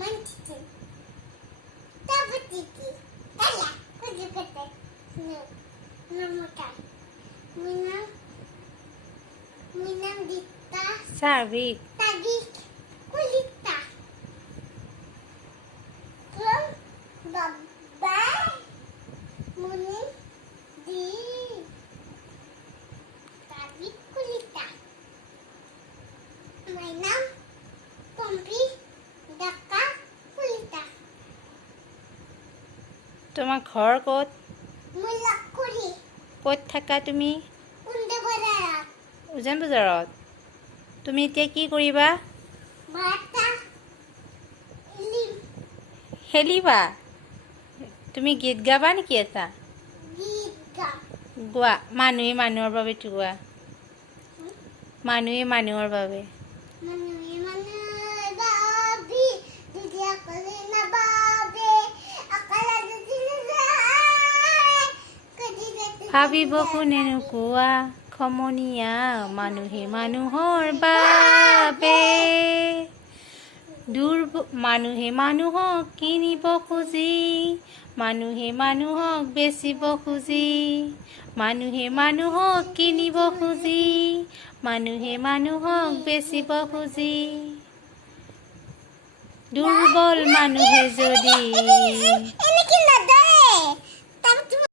Manchiki. Tapatiki. Kala. Kujukate. No. Namukai. Minam dita. Sarvik. Tagi. Kulita. From Baba. Muni. Di. Tagi kulita. My name. Pompi. Daka. Kulita. তোমাৰ ঘৰ ক'ত? Mulakuri. ক'ত থাকা তুমি? Undabara. উজান বজাৰত। তুমি এতিয়া কি কৰিবা? Bata. Lim. খেলিবা? তুমি গীত গাবা নেকি এটা? Giga. গোৱা। মানুহে মানুহৰ বাবে গোৱা। মানুহে মানুহৰ বাবে। Manu babi. Dia kalina babi. Akala dudina. Kadina. ভাবিব কোনেনো কোৱা খমনীয়া মানুহে মানুহৰ বাবে মানুহে মানুহক কিনিব খুজি মানুহে মানুহক বেচিব খুজি মানুহে মানুহক কিনিব খুজি মানুহে মানুহক বেচিব খুজি দুৰ্বল মানুহে যদি এনেকে নাদায়